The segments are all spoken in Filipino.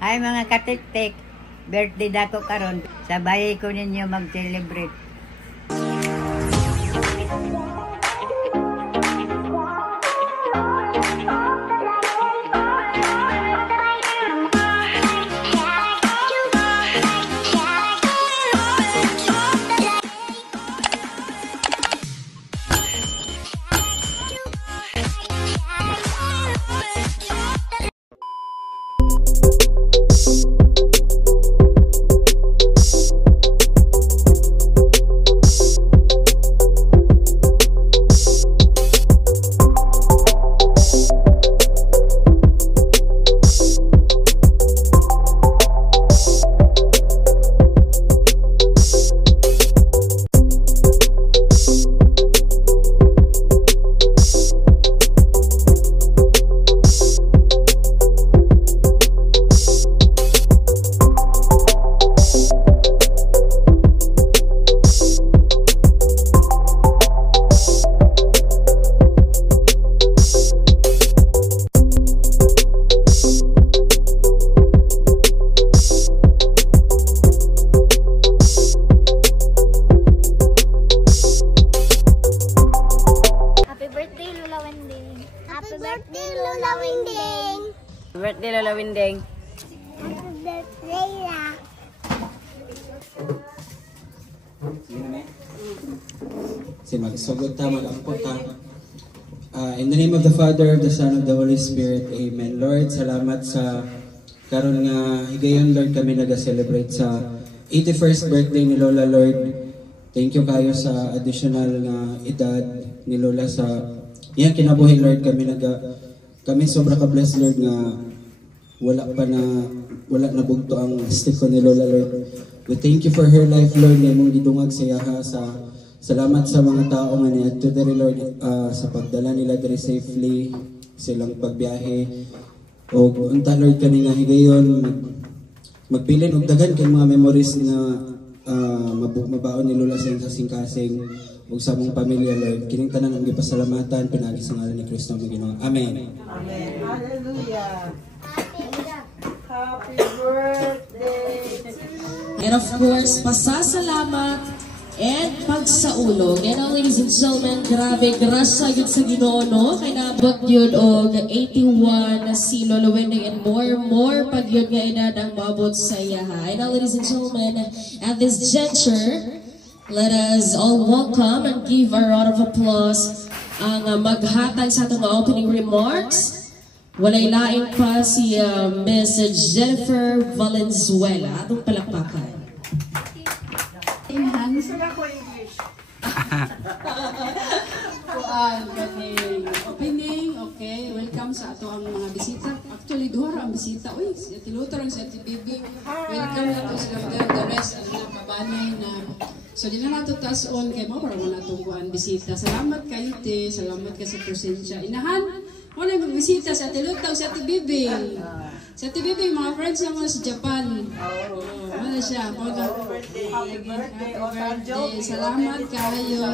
Ay mga katiktik, birthday dako karon. Sabay ko ninyo mag-celebrate. Birthday Lola Winding. Happy birthday, La. Si magsugot ta, mag-ampot ta. In the name of the Father, of the Son, of the Holy Spirit, Amen. Lord, salamat sa karon nga higayon, Lord, kami naga-celebrate sa 81st birthday ni Lola, Lord. Thank you kayo sa additional na edad ni Lola sa iyang kinabuhi, Lord. Kami sobra ka-bless, Lord, nga wala na bugto ang stick ko ni Lola, Lord. We thank you for her life, Lord, na mong gidungag sa yaha. Salamat sa mga tao nga niadto diri, Lord, sa pagdala nila diri safely, silang pagbiyahe. O unta, Lord, kani nga higayon magpilin og dagan kay mga memories na mabaon ni Lola sa kasing-kasing ug sa among pamilya, Lord. Kining tanan ang gipasalamatan pinagi sa ngalan ni Kristo ang Ginoo. Amen. Amen. Hallelujah. Happy birthday. And of course, pasasalamat and pagsaulog. And ladies and gentlemen, grabe, grasa yun sa Ginoo, no? Kaya naabot yun og 81 na si Lola Winding and more pag yun nga edad ang maabot sa iyaha. And ladies and gentlemen, at this juncture, let us all welcome and give a round of applause ang maghatag sa atong opening remarks. Walay lain pa si Miss Jennifer Valenzuela. Atong palakpakan. Gusto na ko English. Opening, okay. Welcome sa ato ang mga bisita. Actually, duha ang bisita. Uy, si Ate Luther ang si Ate Bibi. Welcome na to sila. The rest, pabanay na. So, di na nato taas-on kay mo para mo natungguan bisita. Salamat kayo, te. Salamat ka sa presensya. Inahan, wala yung magbisita sa Ate Luther, si Ate Bibi. Si Ate Bibi, mga friends naman sa Japan. Wala siya. Happy birthday. Salamat kayo.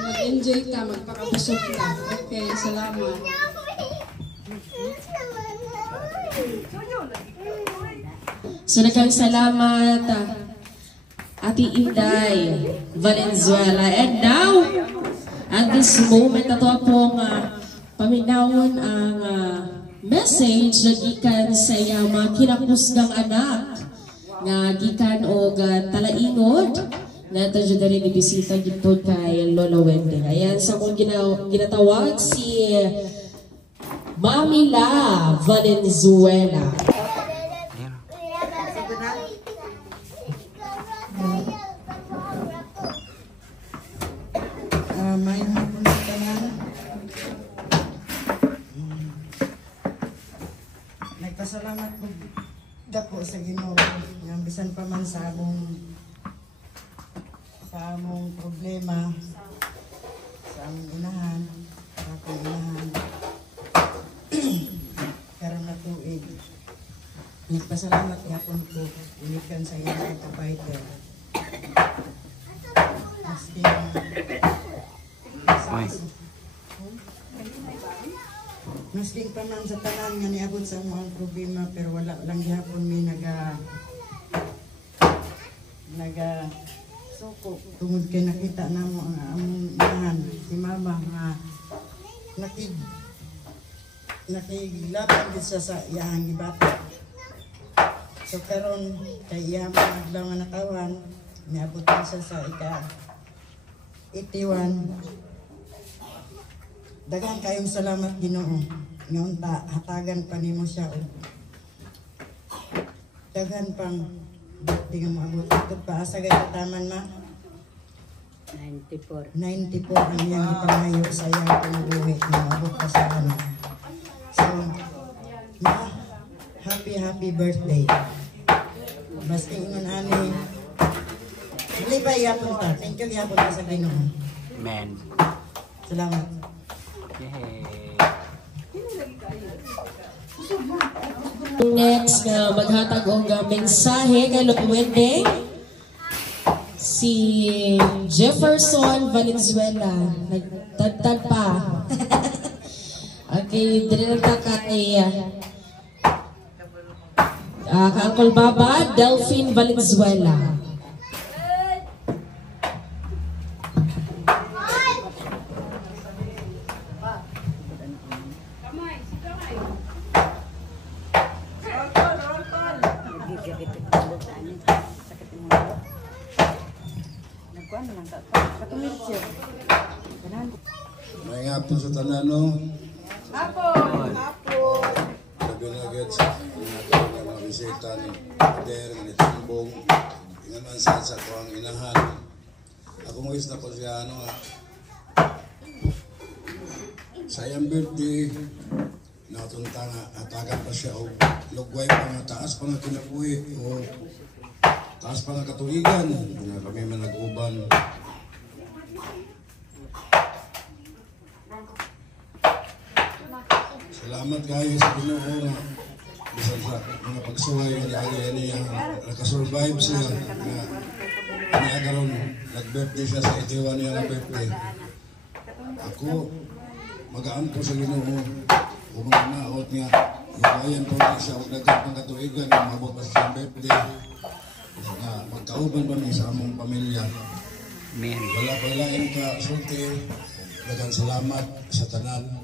Mag-enjoy ka, magpakabusog ka. Okay, salamat. So nakang salamat Ate Inday Valenzuela. And now, at this moment, ito pong paminawon ang message na gikan sa iyang mga kinakusgang anak nga gikan og talaingod na ito dyan rin ibisita dito kay Lola Winding. Ayan, sa kong ginatawag si Mami La Valenzuela. May hapon sa tanan. Nagpasalamat ko dako sa Ginoo nga bisan pa man sa among problema sa among inahan, sa akong inahan. Karon na tuig. Nagpasalamat yapon ko inikan sa iyang pagkapaiter. Maski masking pa man sa tanan nga niabot sa mga problema pero wala lang gihapon mi naga suko tungod kay nakita namo ang among inahan si mama nga nakiglaban gid siya sa iyang gibata. So karon kay iya maglaw nga natawan niabot siya sa ika-81. Daghang kayong salamat Ginoo. Ngayon hatagan pa nimo siya og daghan pang birthday nga maabot. Ito pa asa gay taman ma? 94. 94 ang iyang ipangayo sa iyang panabuhi nga maabot pa sa ano. So, ma, happy birthday. Basta ingon ani. Dili ba yapon ta? Thank you yapon ta sa Ginoo. Amen. Salamat. Next na maghatag og mensahe kay Luwende si Jefferson Valenzuela nagtagtag pa. Okay, dire ta kay Uncle Baba Delphine Valenzuela. May ngapon sa tanano. Apo. Labi na agad sa mga bisita ni Der, ni Tambong. Ingan man sa kuang inahan. Ako mo na ko siya ano ha. Sayang birthday. Natunta nga hatagan pa siya o lugway pa nga taas pa nga kinabuhi o taas pa nga katuigan. Kami man nag-uban. Salamat kayo sa Ginoo nga bisan sa mga pagsuway nga niya nakasurvive siya nga niya karon nag-birthday siya sa 81 niya na birthday. Ako magaan po sa Ginoo kung mga naot nga hiwayan po na siya huwag nagkapang katuigan nga mabot pa sa birthday nga magkauban pa niya sa among pamilya. Wala ka sulti daghang salamat sa tanan.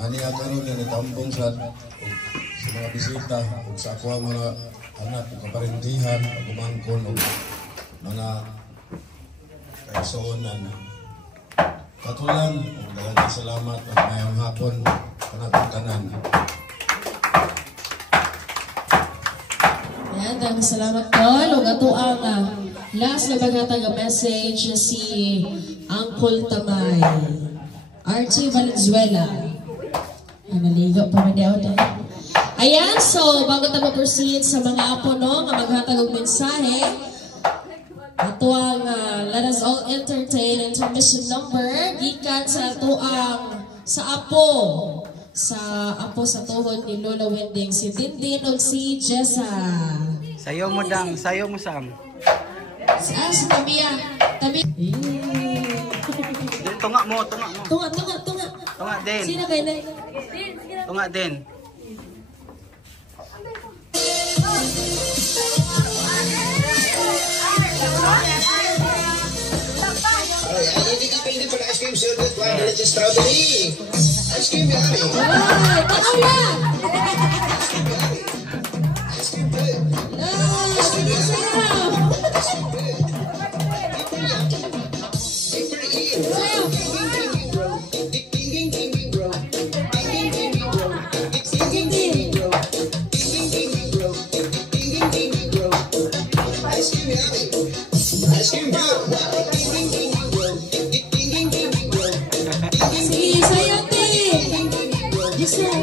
Ani karon nga nitambong sa mga bisita ug sa ako ang mga anak ug kaparintihan ug umangkon ug mga kaigsuonan. Katulang ug daghang salamat at mayong hapon kanatong tanan. Yan, daghang salamat tol ug ato ang last na maghatag nga message si Uncle Tamay Archie Valenzuela. Naligo pa man daw tayo. Ayan, so bago tayo proceed sa mga apo no, nga maghatag og mensahe, ito ang let us all entertain intermission number gikan sa ito ang sa apo sa tuhod ni Lola Wending si Dindin o si Jessa. Sayo mo dang, sayo mo Sam. Si Tabia. Tunga mo. Tunga din. Sino kayo na? Tunga din. Hindi ka pwede pala ice cream sir with white delicious strawberry. Ice cream yummy. Ay, takaw lang! Ice cream good. Sige, sarap! Sige, sayate! Jesus!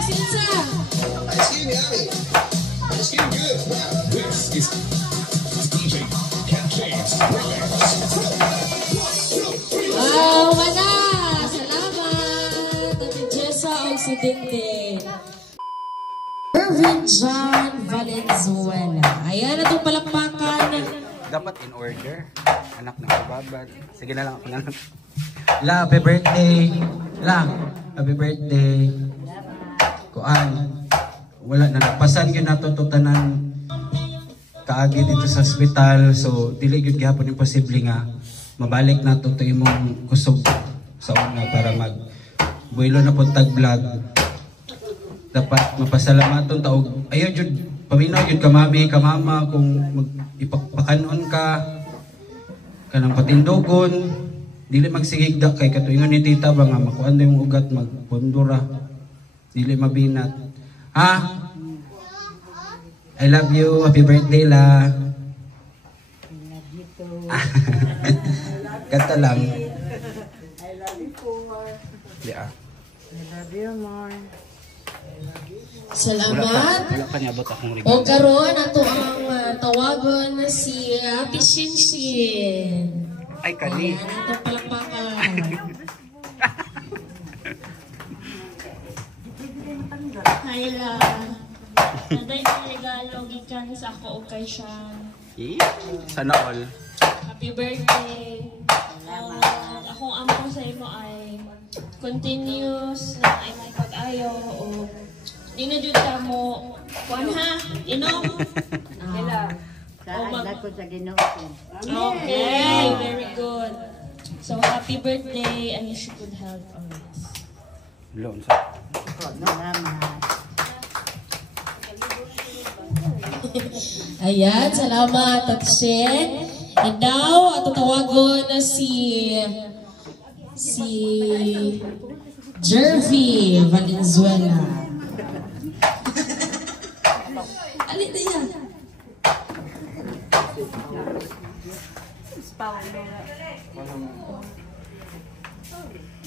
Masinsa! Wow, wala! Salamat! Ate Jessa o si Dindin. Irvin John Valenzuela. Ayan na itong palakpakan Dapat in order. Anak ng kababad. Sige na lang ako na lang. La, happy birthday. La, happy birthday. Kuan. Wala na napasan yun natututanan kaagi dito sa ospital. So, dili yun gihapon imposible nga mabalik na to imong kusog sa una para mag buwilo na po tag-vlog. Dapat mapasalamaton taog. Ayaw jud paminaw jud ka mami, ka mama kung ipakanon ka kanang patindogon, dili magsigigda kay katuingon ni tita ba nga makuan na yung ugat magpundura. Dili mabinat. Ha? I love you. Happy birthday la. I love you too. Kanta lang. I love you more. Di ah. I love you more. Salamat. Wala pa niya abot akong ribbon. O karon ato ang tawagon na si Ate Shinshin. Ay, kani. Ayan, atong palakpakan. Hi la. Naday kong regalo gikan sa ako o kay Sean. Sana all. Happy birthday. Akong ampo sa imo ay continuous na ay may pag-ayo o di na jud ka mo kuan ha, inom. Sa ko sa Ginoo. Okay, very good. So happy birthday and you should good health always. Loan sa. Ayan, salamat Ate Shen. And now, ato tawagon na si Jervy Valenzuela. Alin na yan?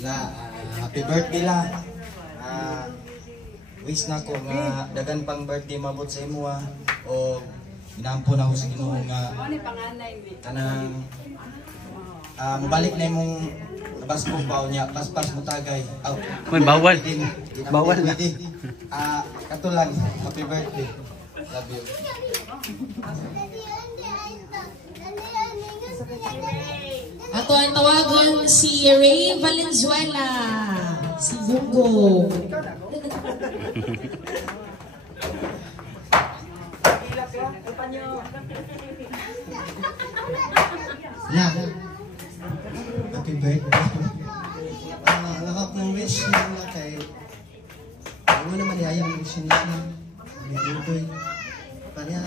La, happy birthday la. Wish na ko nga dagan pang birthday mabot sa imo o ginampo na ko sa Ginoo nga kanang mabalik na imong baskong baon niya paspas mo tagay. May bawal. Bawal na. Kato lang, happy birthday. Love you. Ato ang tawagon si Ray Valenzuela. Si Bungo. La, happy birthday. Ang akong wish na kay ano naman ayang wish niya. Bibudoy. Panya.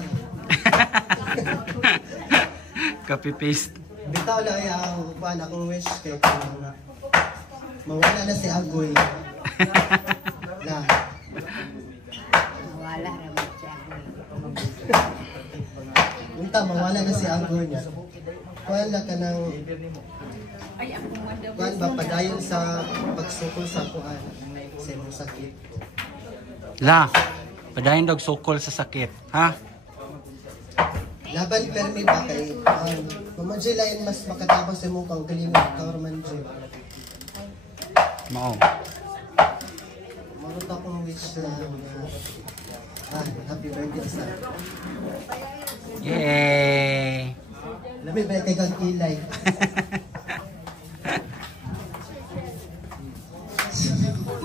Copy-paste. Bitaw lang ang kuan akong wish kay kung mawala na si Agoy. La. Wala naman siya. Unta mawala na si Agoy niya. Kuan la kanang kuan ba padayon sa pagsukol sa kuan sa imong sakit. La, padayon dog sukol sa sakit, ha? Laban permi ba kay mamadjilayan mas makatapos sa imong kaugalingon kaurmanjil. Mao. Marot akong wish na happy birthday sa. Yay! Labi ba kay kang kilay?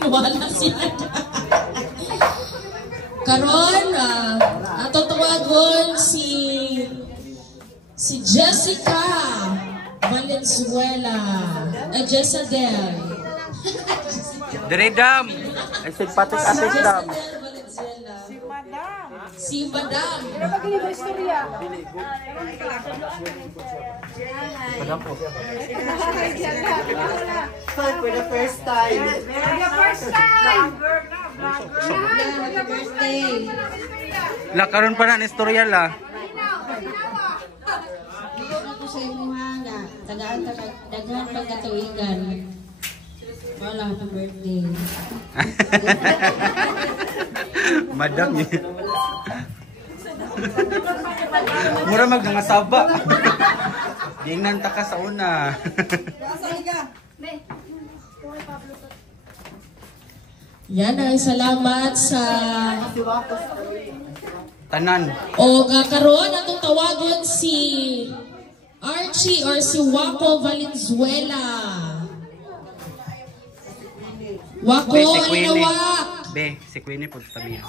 Wala sila. Karon, ato tawagon si Jessica Valenzuela. Jezadel. Diredam! Ay, simpatik atis dam. Si Madam. For the first time. Happy birthday. La, karon pa na istorya la. Ako sa imo nga tagaan ka daghan pagkatuigan. Wala happy birthday. Madam niya. Mura magnangasaba. Dingnan ta ka sa una. Yan ay salamat sa Tanan. O karon atong tawagon si Archie or si Waco Valenzuela. Waco, Be, si Queenie. alinawak. Be, si Queenie po tabiya.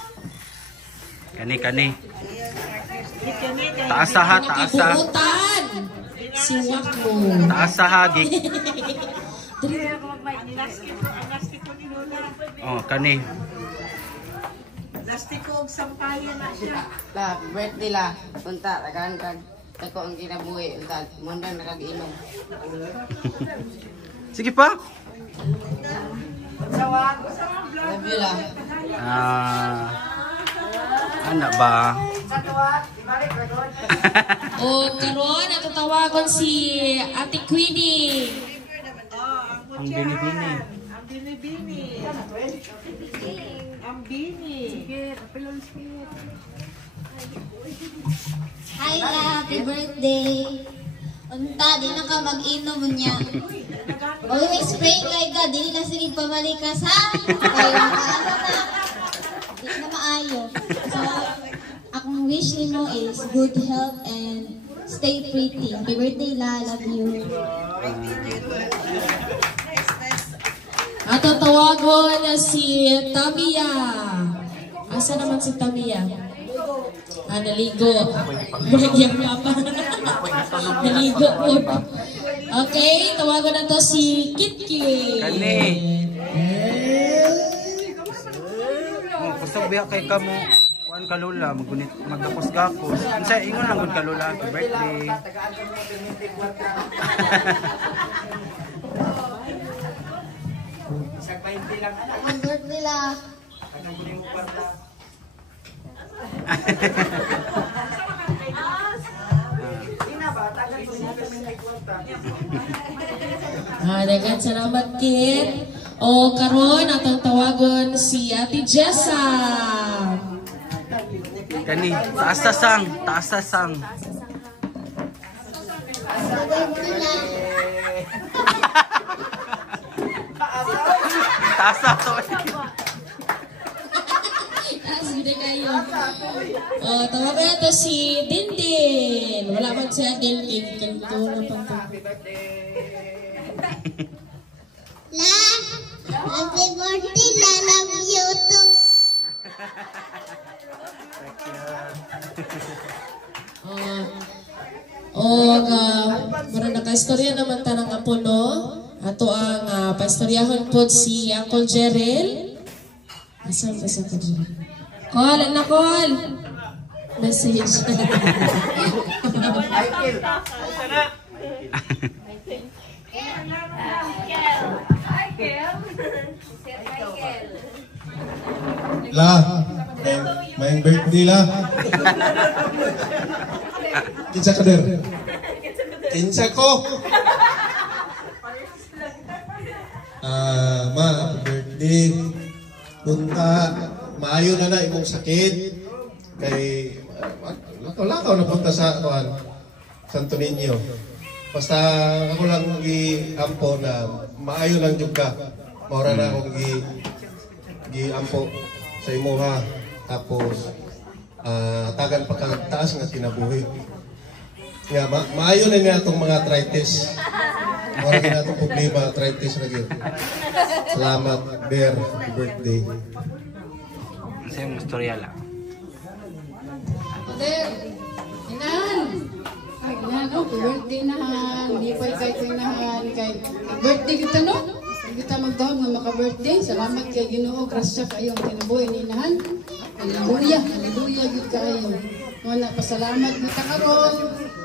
Kani. Taasa ha, taasa. Nakabuutan. Si Waco. Taasa hagi. Oh, kani. Lastiko og sampayan na siya. La, birthday la. Punta, tagaan kag. Tako ang kinabuhi. Punta, mundan na kag-inom. Sige pa. Love you la. Ano ba? O karon atong tawagon si Ate Queenie. Ang binibini. Ang binibini. Ang bini. Sige, apilon sige. Hi, happy birthday. Unta, di na ka mag-inom niya. Always pray kay God, di na sige pamalikas ha. Kaya ano na, di na maayo. So, akong wish nimo is good health and stay pretty. Happy birthday la, love you. Atong tawagon na si Tamia. Asa naman si Tamia? Naligo. Bagyang nga pa. Naligo po. Okay, tawagan na to si Kitki. Kani. Oh, kusog biya kay kamo. Kuan ka lola, magapos-gapos. Unsa ingon lang gud ka lola, happy birthday. Ang birthday la. Dagan salamat Kit. O karon atong tawagon si Ate Jessa. Kani, taas-tasang. Taasa to. Sige kayo. O tawagan na to si Dindin. Wala man siya Dindin. Ganito na pang La, happy birthday la, love you too. Mara naka-istorya naman tanang apo no. Ato ang pa-istoryahon po si Uncle Jerel. Asan pa sa Jerel? Call na call. Message. La, may birthday la. Kinsa ka der? Kinsa ko. Ma, happy birthday. Punta, maayo na imong sakit. Kay, lakaw na punta sa Santo Niño. Basta ako lang i-ampo na maayo lang jud ka. Maura na akong gi-ampo sa imuha. Tapos, tagan pa kang taas nga kinabuhi. Nga, maayo na nga itong mga arthritis. Maura na itong problema, arthritis na yun. Salamat, Bear. Happy birthday. Sa yung istorya lang. Poder, inan. Ay, inan, birthday nahan. Hindi pa ikay nahan. Birthday kita, no? Kita magdahog nga maka-birthday. Salamat kay Ginoo. Grasya kayo ang kinabuhi ni inahan. Hallelujah. Hallelujah. Gud kayo. Wala, pasalamat kita karon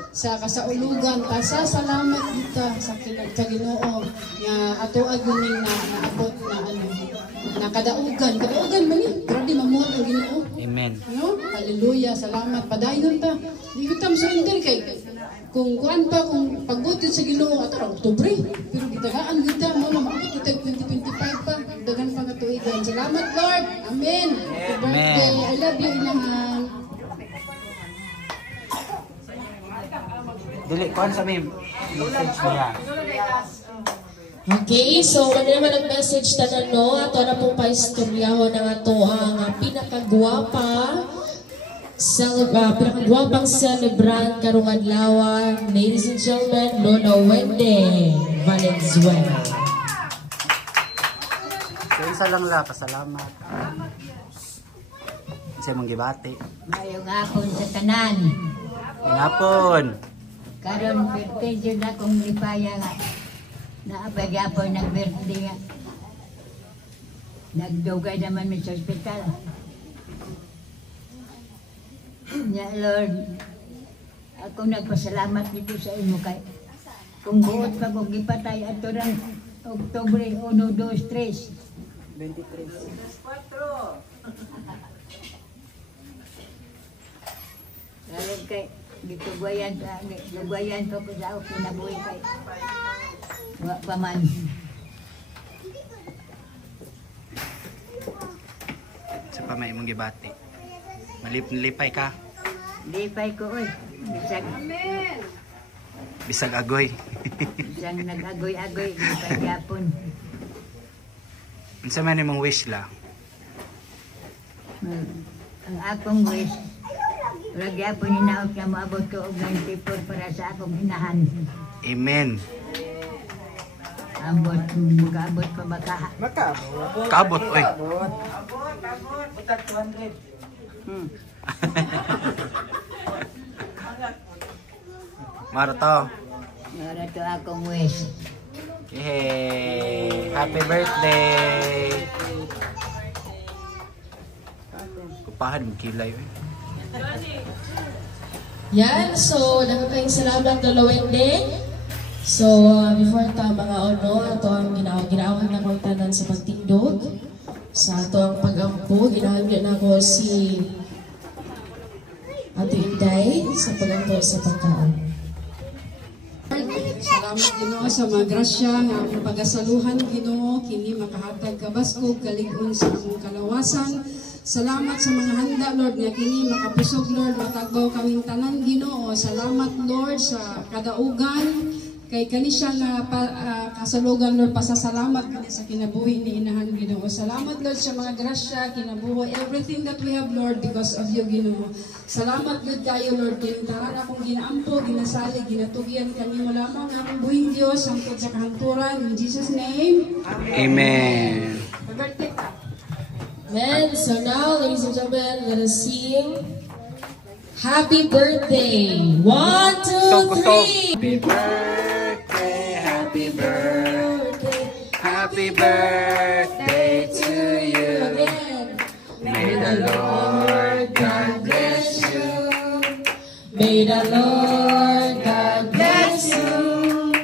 sa kasaulugan. Pasasalamat kita sa Ginoo nga ato agunin na naabot na nakadaugan. Kadaugan man ni. Grabe mamuhat ang Ginoo. Amen. No? Hallelujah. Salamat. Padayon ta. Di kita masurrender kay kung kuan pa, kung pagbutin sa Ginoo ato ra Oktubre. Pero gitagaan kita mo na maabot kita 2025 pa. Dagan pa katuigan. Salamat Lord. Amen. Happy birthday. I love you inahan. Dili, kuhan sa may message nila. Okay, so ano naman ang message tanan no? Ato na pong pa-istoryaho ng ato ang pinakagwapa pinakagwapang celebrant karong adlaw, ladies and gentlemen, Lola Wende Valenzuela. So, isa lang la, pasalamat. Sa mong gibati. Mayong hapon sa tanan. Hapon. Karon birthday jud akong lipaya nga. Naabay gyapon nag-birthday nga. Nagdugay naman mi sa ospital. Ya Lord, ako nagpasalamat dito sa imo kay kung buot pa kong gipatay ato ng Oktubre 1, 2, 3. 23. Lalo kay gitugayan ko sa ako kinabuhi kay wa pa man. Sa pa may mong gibati. Malipay ka. Lipay ko oy. Bisag agoy. Bisag nag-agoy-agoy lipay gyapon. Unsa man imong wish la? Ang akong wish wala gyapon hinaot nga moabot ko og 94 para sa akong inahan. Amen. Ambot makaabot pa baka. Kaabot oy. Butat 200. Marato akong wish. Yay! Happy birthday! Kupahan mo kilay. Yan, so nakakayong salamat Lola Wende. So before ta mga ono, ato ang ginawag na kong tanan sa pagtindog. Sa ato ang pag-ampo, ginahagyan ako si Ate Inday sa pag-ampo sa pagkaon. Salamat Ginoo sa mga grasya nga pagasaluhan Ginoo kini makahatag kabaskog kalig-on sa among kalawasan. Salamat sa mga handa Lord nga kini makapusog Lord matagbaw kaming tanan Ginoo. Salamat Lord sa kadaugan kay kani siya nga kasalugan Lord pasasalamat kani sa kinabuhi ni inahan Ginoo. Salamat Lord sa mga grasya kinabuhi everything that we have Lord because of you Ginoo. Salamat Lord kayo Lord kini tanan akong ginaampo ginasalig ginatugyan kanimo lamang nga akong buhing Dios hangtod sa kahanturan in Jesus name. Amen. Birthday ka. Amen. So now ladies and gentlemen, let us sing Happy Birthday. 1, 2, 3. Happy birthday, happy birthday to you. May the Lord God bless you. May the Lord God bless you.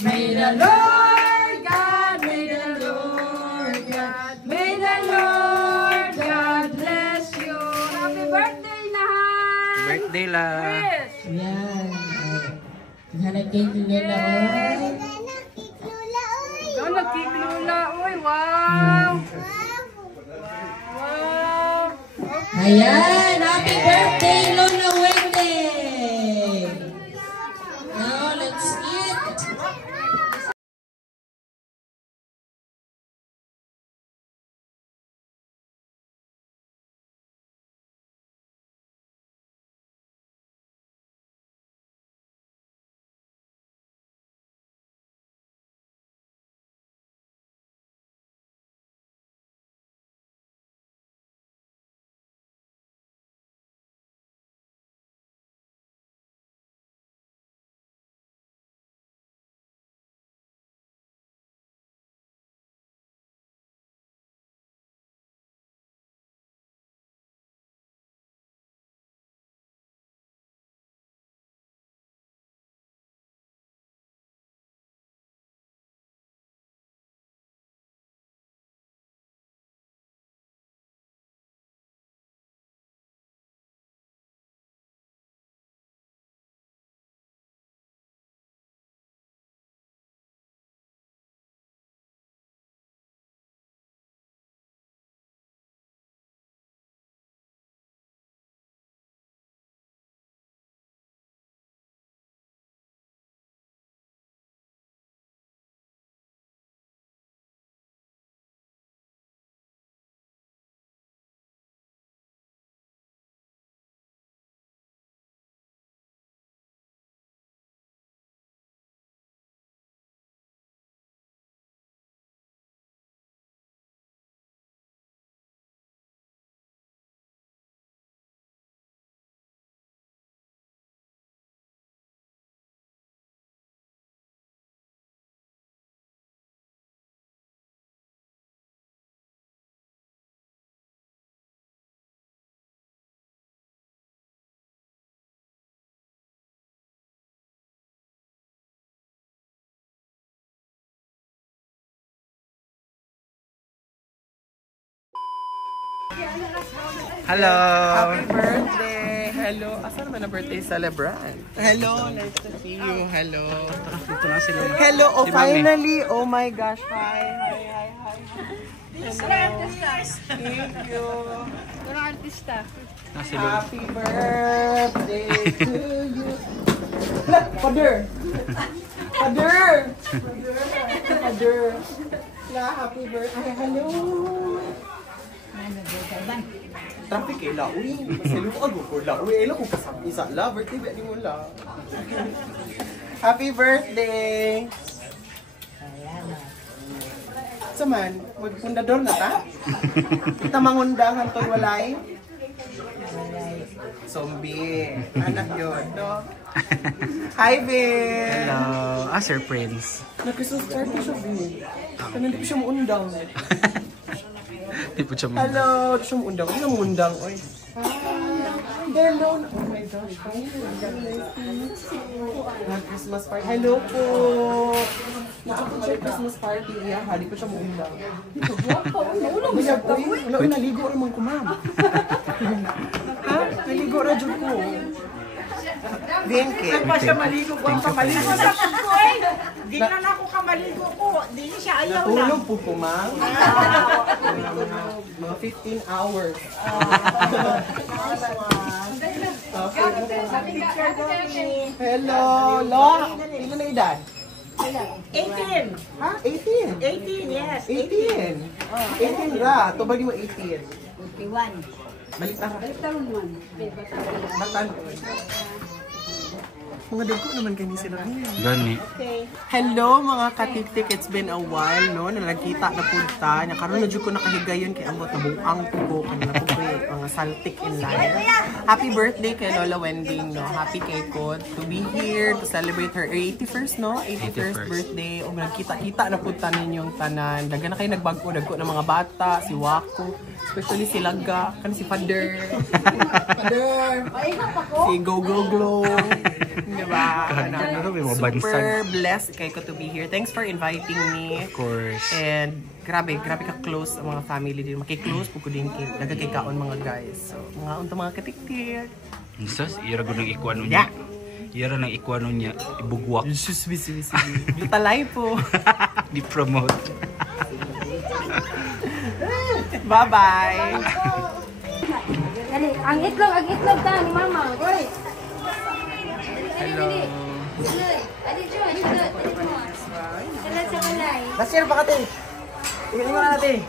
May the Lord God, may the Lord God, may the Lord God bless you. Happy birthday, Nahan! Birthday la. Yan. Naghanag-cake nyo na oy. Oh, nag-cake Lola. Uy, wow! Ayan, happy birthday Lola Wende. Now let's eat. Hello. Happy birthday. Hello. Asan naman ang birthday celebrant? Hello. Nice to see you. Hello. Hello. Oh, finally. Oh my gosh. Hi. Hello. Thank you. Happy birthday to you. Father. Happy birthday. Hello. Traffic kay Lawi. Silo ko ko Lawi. Elo ko kasama isa la birthday ba ni mo la. Happy birthday. Saman, magpundador na ta? Kita mangundangan to walay. Zombie. Anak yun, no? Hi, Vin! Hello. Sir Prince. Nag-Christmas party siya, Vin. Hindi ko siya maundang. Di po siya maundang. Hello! Di siya maundang. Di siya maundang, oy. Hello! Oh my gosh. Nag-Christmas party. Hello po! Nakapun siya Christmas party. Di ko siya maundang. Dito, guwapa. Wala, naligo rin mong kumam. Ha? Naligo na dyan ko. Binke. Nagpa siya maligo ko. Maligo na ko eh. Di na ako kamaligo ko. Di siya ayaw na. Natulog po po, ma'am. Mga 15 hours. Hello, Lo. Ilan na edad? 18. Ha? 18? 18, yes. 18. 18 ra. Ito ba di mo 18? 51. Balik na. Batan. Mga dagko naman kayo ni sila. Gani. Hello mga katiktik, it's been a while no, nalagkita na punta. Nakaroon na dyan ko nakahigayon kay amot na buang pugo kanila po mga saltik in life. Happy birthday kay Lola Wending no. Happy kay Kod to be here to celebrate her 81st no, 81st birthday. O nagkita-kita na punta ninyong tanan. Daga na kayo nagbago ng mga bata, si Wako, especially si Laga, kan si Father. Si Go Go Glow. Diba? Super blessed kayo ko to be here. Thanks for inviting me. Of course. And grabe ka close ang mga family din. Maki-close po ko din nagkakikaon mga guys. So, mga katiktik. Sus, ira ko nang ikuano niya. Ira nang ikuano niya. Ibugwak. Sus, talay po. Di-promote. Bye-bye. Ang itlog ta ni mama. Oy. Hello. Basir pa kati. Tingnan mo na natin.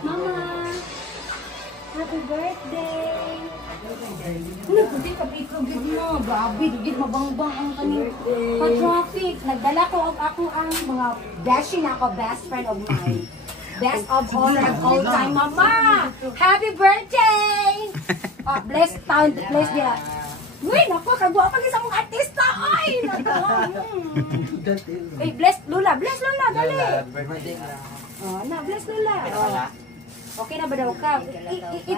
Mama, happy birthday! Nagpunti ka itlog gid mo. Grabe, gid mabangbang ang kaning pa-traffic. Nagdala ko og ako ang mga beshi na ako, best friend of mine. Best of all time, Mama! Happy birthday! Blessed town, blessed dia. Uy, naku, kagwa pag isang mong artista! Ay, Hey, bless Lula, dali! Bless Lula. Okay na ba daw ka?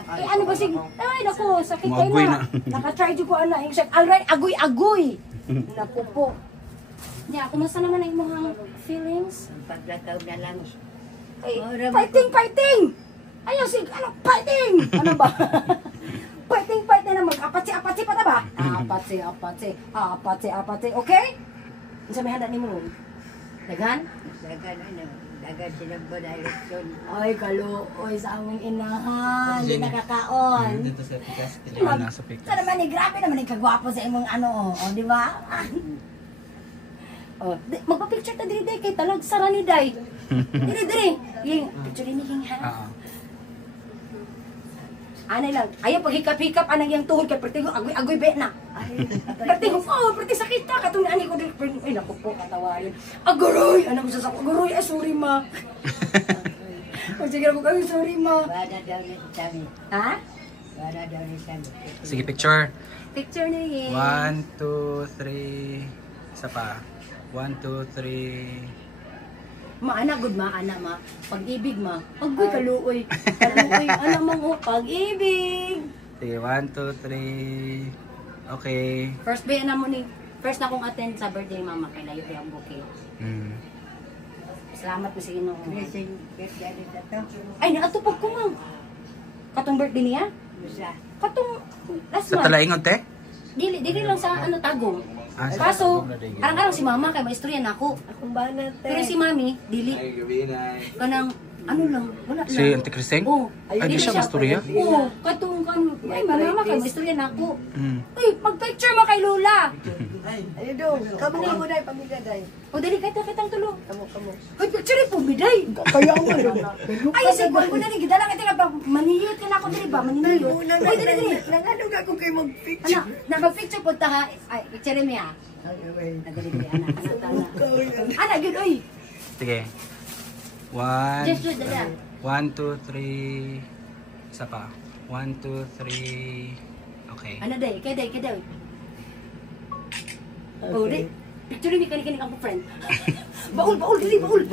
Ano ba sig? Ay, naku, sakit kayo na. Naka-try ko ano, yung siya, alright, agoy. Naku po. Niya, kumusta naman ang mga feelings? Pagkataon na lang. Fighting! Ayaw sig, ano, fighting! Ano ba? Fighting na mag-apatsi pa na ba? Apatsi. Okay? Ano sa may handa ni mo? Dagan? Dagan silang ba direction. Ay, kaluoy sa aming inahan. Hindi nakakaon. Dito sa pikas. Sa naman ni, grabe naman yung kagwapo sa imong ano, di ba? Magpa-picture ta diri day kay talag sara ni day. Diri. Yung picture ni king ha. Anay lang. Ayaw paghikap-hikap anang yang tuhod kay pertigo agoy be na. Pertigo perti sakit ta katong ani ko ay naku po katawarin. Agoy, ano ko sa agoy, sorry ma. Sige ko kami sorry ma. Wala daw ni kami. Ha? Wala daw ni kami. Sige, picture. Picture ni. 1, 2, 3. Isa pa. 1, 2, 3. Maana good maana ma. Pag-ibig ma. Agoy kaluoy. Kaluoy ano mo pag-ibig. Sige, 1, 2, 3. Okay. First na akong attend sa birthday mama kay layo kay ang bouquet. Salamat po sa Ginoo. Ay, naatupag ko ma'am. Katong birthday niya? Katong last Sa month. Talaingon, te? Dili lang sa Tagum. Kaso, arang-arang si mama kay maistorya na ako. Akong banat Pero si mami, dili. Kanang ano lang, wala lang. Si Auntie Criseng? Oo. Ay, di siya masturya? Oo. Katong ay mama kay maistorya na ako. Uy, mag-picture mo kay Lola. Ay, dong. Kamu na mo dahil pamilya dahil. O, dali kitang tulo. Kamu. Ay, picture po, biday. Kaya mo. Ay, siguro ko na rin. Gidala ka tingnan ba? Maniyot ka na ako dali ba? Maniyot. Ay, dali. Nanganong ako kayo mag-picture. Nag-picture po ta. Ay, picture mo ya. Nadali ko yan. Anak, yun, oy. Sige. Just do it, dali. 1, 2, 3. Isa pa. 1, 2, 3. Okay. Ano day? Kaya day. Oh, di. Picture ni kani ang friend. Baul.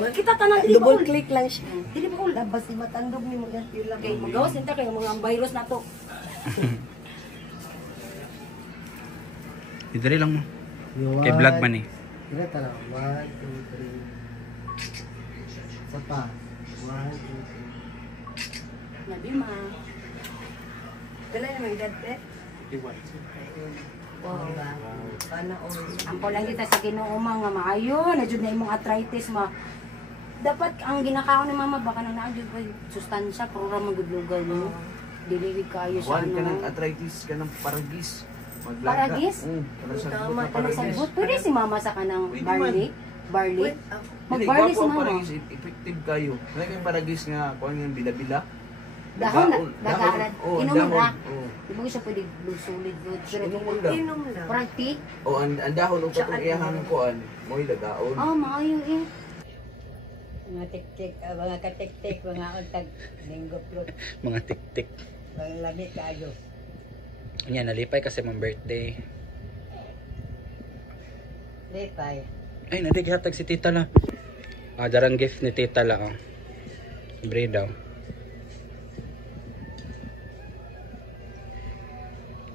Kita tanan dili baul. Double click lang siya. Dili baul. Labas si matandog ni mo yan. Okay, magawas nita kay mga virus na to. Idari lang mo. Kay vlog man eh. Direta lang. 1, 2, 3. Isa pa. 1, 2, 3. Nabi ma. Kala naman edad eh. Oh, ba? Ampo lang kita sa Ginoo nga maayo, na jud na imong arthritis ma. Dapat ang ginakaon ni mama baka nang naadjud pa sustansya pero ra magudlugan mo. Dili kayo sa Wan ka ng ano. arthritis, ka ng paragis. Paragis? Tama, Kanang sagbot. Pwede si mama sa kanang Pwede barley. Barley. Mag-barley Mag-barley si mama. Paragis, effective kayo. Wala kayong paragis nga, kung yung bila-bila. Dahon na, dagaran. Inom ra. Oo. Di ba siya pwede sulit good. Inom lang. Parang tea? O, ang dahon o katong iyahang kuan, mo'y lagaon. Oh, maayo eh. Mga tik-tik, mga katik-tik, mga untag, linggo plot. Mga tik-tik. Mga lami kayo. Yan, nalipay kasi mong birthday. Lipay. Ay, nadigihatag si tita la. Darang gift ni tita la. Oh. Libre daw.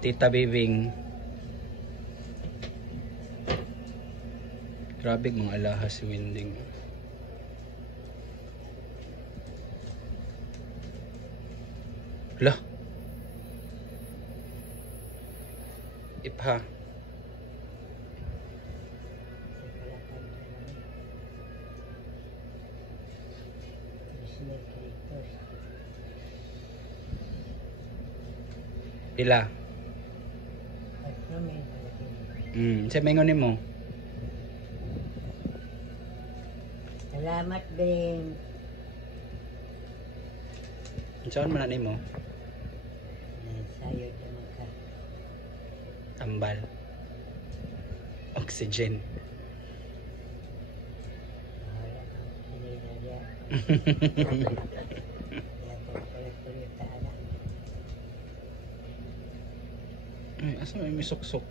Tita Bibing. Grabe mga alahas si Winding. Lah. Ipha. Ila. Siya maingon mo. Salamat din. Saan man na mo? Sayod naman ka. Tambal. Oxygen. Ay, asa may suksok?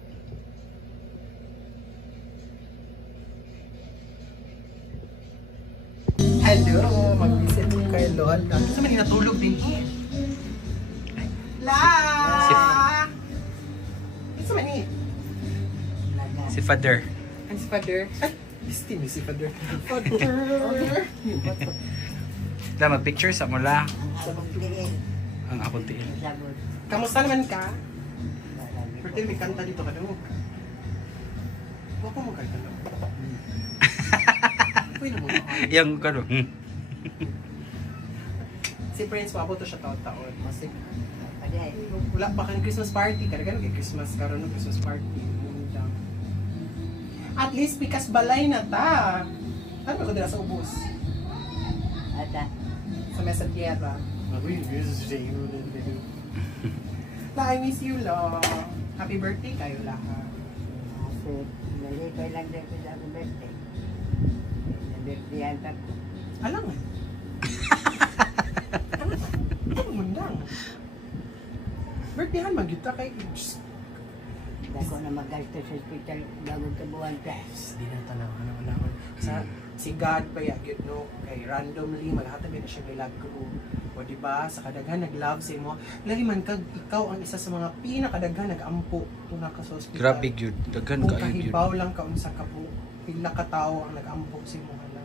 Hello, mag-visit ko kay Lola. Kasi man natulog din eh. La! Kasi man eh. Si Father. Ang si Father. Ay, Misty ni si Father. Father! Ito, mag-picture sa mula. Ang akong tiin. Kamusta naman ka? Birthday, may kanta dito ka daw. Huwag mo magkanta daw. Pwede mo na. Yung kano. Si Prince, wabo to siya taon-taon. Masik. Wala pa kang Christmas party. Kaya kay Christmas karon ng Christmas party. At least pikas balay na ta. Ano ba ko dira sa ubos? Ata. Sa Mesa Tierra. La, I miss you, Lo. Happy birthday kayo lahat. Nalipay lang din ko sa akong birthday. Birthday-an pa ko. Alam nga. Ano mo lang? Birthday-han, mag-yuta kay Ibs. Ako na mag-gasto sa hospital bago kabuhan ka. Hindi na tanaw, Sa si God pa yagit, no? Kay randomly, maghatag na siya may lagro. O diba, sa kadaghan nag-love sa imo. Lagi man kag ikaw ang isa sa mga pinakadaghan nag-ampo tuna ka sa ospital. Grabe gyud, daghan Kung kaayo gyud. kahibaw lang ka unsa ka po, pila ka tawo ang nag-ampo sa imo hala.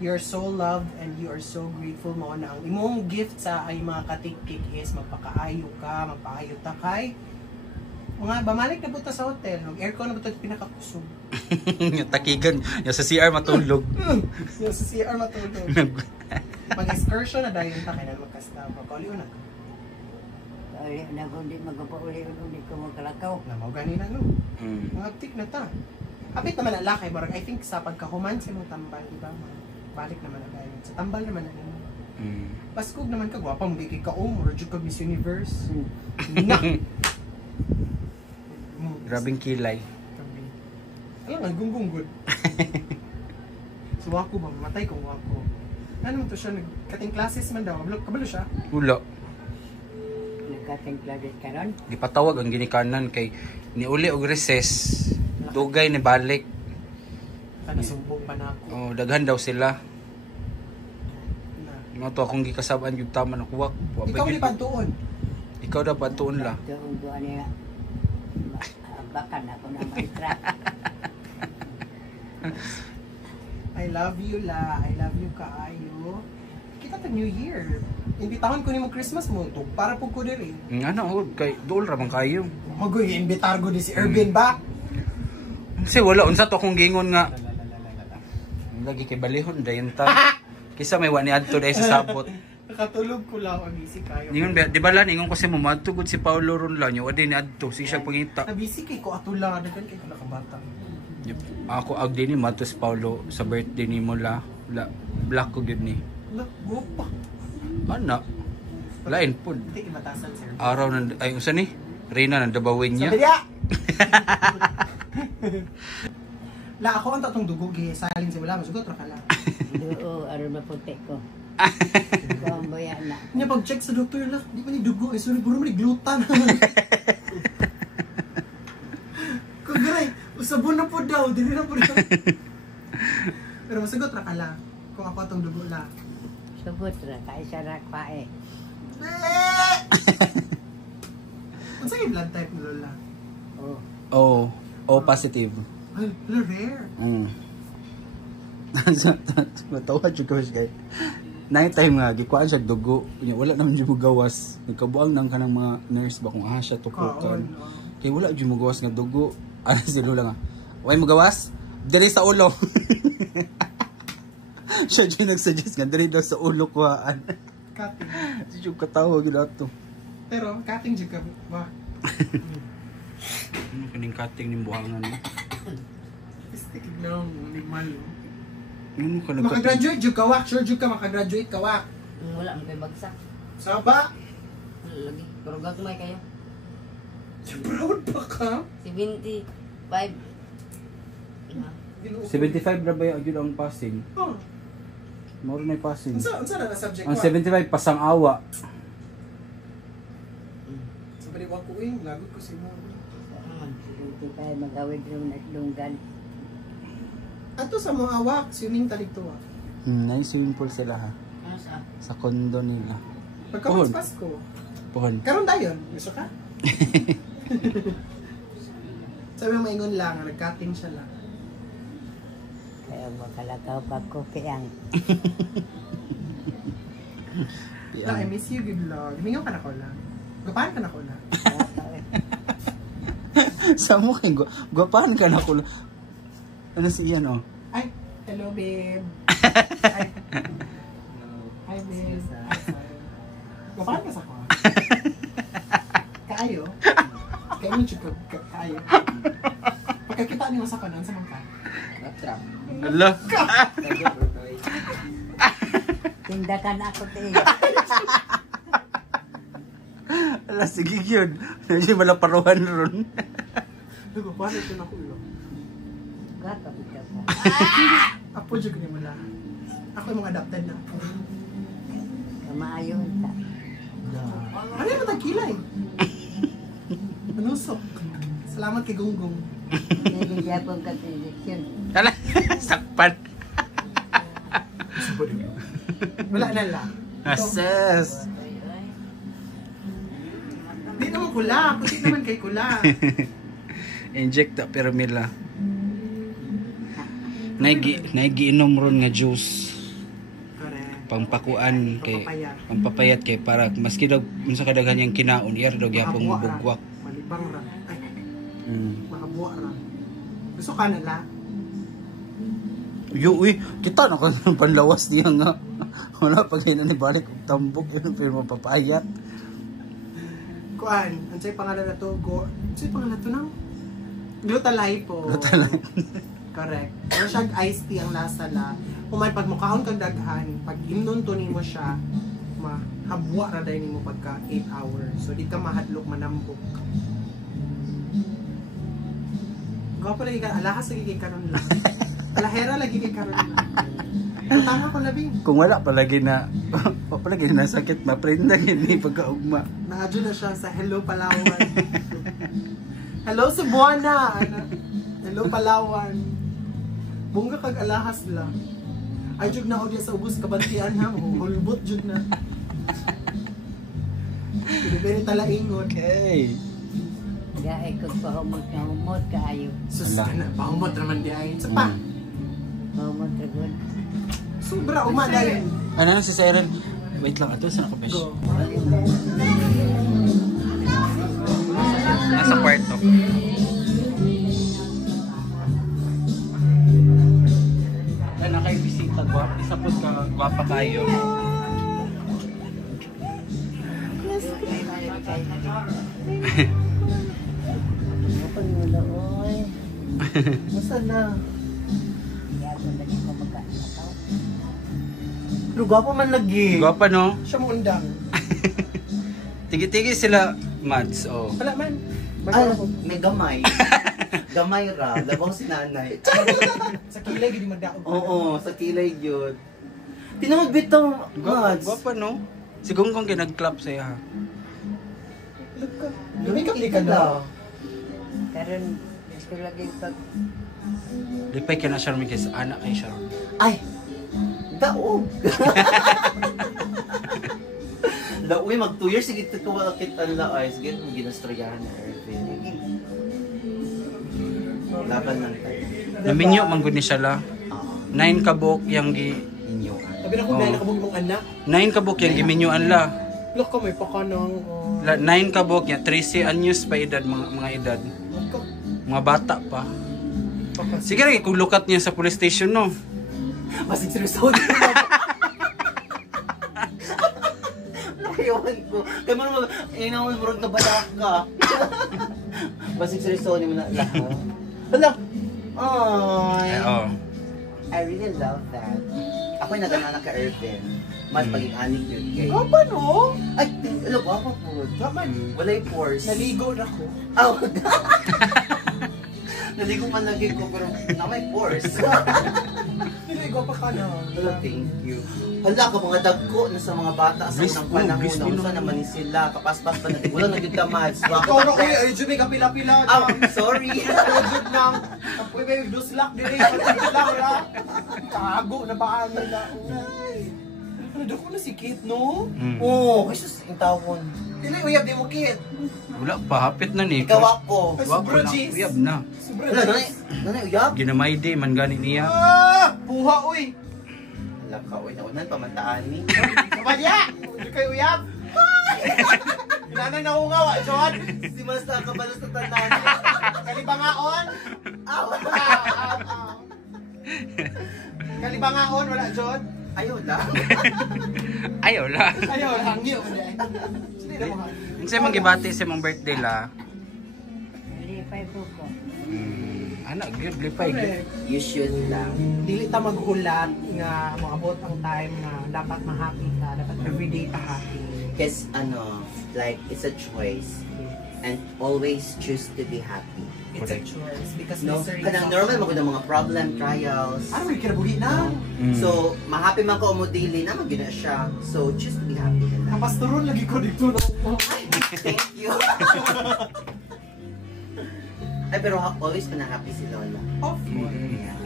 You are so loved and you are so grateful mo na ang imong gift sa ay mga katikik is magpakaayo ka, magpaayo ta kay mga bamalik na buta sa hotel, aircon na buta pinakakusog. Takigan, ya sa CR matulog. Yung sa CR matulog. Mag-excursion na dahil ta kailan magkasta. Magkauli na. Uli na ko, hindi magpauli ko magkalakaw. Na mo ganina no. Mga tik na ta. Apit naman ang lakay, Marag. I think sa pagkahuman sa mong tambal, di ba? Balik naman ang dahil. Sa tambal naman ang ano. Paskog naman ka, gwapa mo kay ka or ka Miss Universe. Na! Grabing kilay. Alam nga, gunggong-good. So wako ba? Matay kung wako. Ano mo to siya? Nagkating classes man daw. Kabalo siya? Wala. Nagkating classes ka ron? Gipatawag ang ginikanan kay niuli og recess. Dugay ni balik. Nasumbong pa na ako. Oh, daghan daw sila. Mo to akong gikasabaan gyud tama na kuwak. Ikaw ni pantuon. Ikaw daw pantuon la. Doon niya. Bakan ako na maitra. I love you la. I love you kaayo. Kita ta New Year. Imbitahon ko nimo Christmas mo to para pug ko diri. Ano kay duol ra man kayo. Magoy imbitar ko di si Ervin ba? Kasi wala unsa to akong gingon nga. Lagi kay balihon dayon ta. Kisa may wani adto dai sa sabot. Nakatulog ko lang ang busy kayo. Ningon di ba lan ingon ko si mamatugod si Paulo ron la nya wadi ni adto siya pangita. Na busy kay ko ato lang dagan kay kala ka bata. Yep. Ako ag din ni matos Paulo sa birthday ni mo la black ko gyud ni. Go pa. Ana. Lain pud. Hindi matasan sir. Araw na ay unsa ni? Reyna nang dabawin niya. La ako ang tatong dugo gi saling sa wala masugot ra kala. Oo, aron na puti ko. Bamboya na. Nya pag check sa doktor la, di man ni dugo, sorry buro man ni glutan. Kagray, usabon na po daw, dili na po daw. Pero masugot ra kala kung ako atong dugo la. Sugot ra kay sarak pa eh. Unsa kay blood type mo lola? Oh, O positive. Ay, rare. Matawa jud ko guys. Night time nga gikuan siya dugo, wala naman jud mo gawas. Nagkabuang nang kanang mga nurse ba kung siya tukukan. Kay wala jud mo gawas nga dugo. Ano si Lola nga? Way mo gawas? Diri sa ulo. Siya jud nagsuggest nga diri daw sa ulo kuhaan. Cutting. Jud katawa gid ato. Pero cutting jud ka ba? Kaning cutting ning buhangan mo. Stick lang animal. Makagraduate jud ka wak, sure jud ka makagraduate ka wak. Wala man kay bagsak. Saba. Lagi, pero gagmay kayo. Proud pa ka? 75. 75 ra ba yung ang passing? Oh. Moro na yung passing. Unsa na subject Ang 75 pasang awa. Sabi ko lagot ko si mo. 75 magawid ron at lunggan. Ato sa mga awak, swimming taligto ah. Nine swimming pool sila ha. Sa condo nila. Pagka mas Pasko. Pohon. Karon dayon, gusto ka? Sabi mo maingon lang, nag-cutting siya lang. Kaya makalakaw pa ko kayang. I miss you, good Lord. Mingaw ka na ko lang. Gapahan ka na ko lang. Sa mo kay gwapan ka na ko. Ano si Ian oh? Ay, hello babe. Ay. Hi babe. Gapahan ka sa ko. Kaayo. Kaya mo chuk kaayo. Pagkakita niyo sa kanan sa mangka. Trap. Hala. Tindakan ako tayo. Ala sige yun. Hindi malaparuhan ron. Gapahan ito na ko lo. Gato ka pa. Apo jud ni mo lang. Ako yung mga adapted na. Kamaayo ta. Ano yung matagkilay? Manusok. Salamat kay Gunggong. Hindi Japon ka television. Ala, sakpan. Wala na lang. Ases. Di naman kula. Kasi naman kay kula. Inject ta Permila. Naigiinom ron nga juice. Pangpakuan kay pampapayat kay para maski daw unsa kadaghan yang kinaon iyar daw gyapon bugwak. Malibang ra. Ay. Mahabwa ra. Gusto ka na la? Yo, uy, kita na kan panlawas niya nga. Wala pa kayo na nibalik og tambok yun pero mapapayat. Kuan, ansay pangalan na to? Ansay pangalan na to nang? Glutalay po. Glutalay. Correct. Ano siyang iced tea ang lasa la. Kung pag mukhaon kang daghan, pag imnon to nimo siya, mahabwa ra dahil nimo pagka 8 hours. So di ka mahadlok manambok. Gwapo lagi ka, alahas lagi kay karon lang. Alahera lagi kay karon lang. Tama ko labing. Kung wala palagi na sakit, ma-prenda yun ni pagkaugma. Naadyo na siya sa Hello Palawan. Hello Cebuana! Hello Palawan. Bunga kag alahas lang. Ay jud na audio sa ubos kabantian ha, hulbot jud na. Dili talaingon. Okay. Gaay kog pahumot na humot kaayo. Sus na pahumot naman di ay. Sa pa. Pahumot ra gud. Sobra umadayon. Ano na si Siren? Wait lang ato sa nakabesh. Nasa kwarto. Nakay bisita guwapa, isa po ka guwapa kayo. Kapag wala oy. Masa na? Yago lagi ko magkaataw. Pero guwapa man lagi. Guwapa no? Siya mo undang. Tigi-tigi sila, Mads. Oh. Wala man. Ay, may gamay. Gamay ra, labaw si nanay. Sa kilay gid magdaog. Oo, sa kilay gyud. Tinawag bitaw, Mads. Guwapa no? Si Gonggong kinag-clap sa iya. Lumikap di ka na. Karon gusto lagi pag Lipay ka na siya rin kasi anak kay siya. Ay! Daog! Daoy, mag 2 years, sige tuwa kita nila ay, sige, ginastroyahan na Ervin. Laban lang tayo. Naminyo, manggod ni siya la. 9 kabok yung Sabi na kung dahil nakabog mong anak. 9 kabok yung giminyuan la. Look ka, may pakanang. 9 kabok niya, 13 anyos pa edad, mga edad. Mga bata pa. Sige rin, kung lukat niya sa police station, no? Masig seryoso. Ayawan ko. Kaya mo naman, inawan mo rin na balak ka. Masig seryoso mo na lahat. Balak! Ay! Oo. I really love that. Ako'y nagananak ka, Ervin. Mas paging anik yun kay... Gapa no? Ay, alam ko, ako po. Walay pores. Naligo na ko. Oh, naligo man lagi ko, pero na may pores. Naligo pa ka na. Hello, thank you. Hala ka mga dagko na sa mga bata sa unang panahon na unsa naman ni sila. Kapaspas pa natin. Wala naging kamats. Ikaw na kuya, ay dyan may kapila-pila. Oh, sorry. Dyan lang. Apoy may duslak din eh. Patagod lang wala. Kago na baan nila. Ano dako na si Kit, no? Oo, kasi sa tawon. Dili, uyab di mo Kit. Wala pa, hapit na ni. Ikaw ako. Wapo na, uyab na. Wala, nanay, uyab? Ginamay di, man gani niya. Puha, uy. Wala ka, uy, naunan, pamantaan ni. Kabalya! Hindi kayo uyab? Nanay naungaw, John. Si Masta kabalas na tanan. Kalibangaon? Aw, Kalibangaon, wala, John? Ayaw lang. Ayaw lang. Ayaw lang, yun. Ano sa'yo manggibati sa mong birthday la? lipay po ko. Anak, good, lipay, good. You should lang. Dili ta maghulat nga maabot ang time na dapat ma-happy ka, dapat everyday ka happy. Kasi like, it's a choice. And always choose to be happy. It's a choice. Because No, misery kanang normal magud ang mga problem, trials. Ano may kinabuhi na? So, ma-happy man ko mo daily na magina siya. So, choose to be happy. Kapastoron lagi ko dito no. Thank you. Ay, pero always pa na happy si Lola. Of course.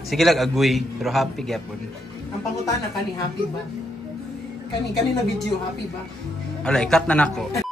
Sige lang, agoy, pero happy gyapon. Ang pangutana ka ni happy ba? Kanina video, happy ba? Ala, ikat na nako.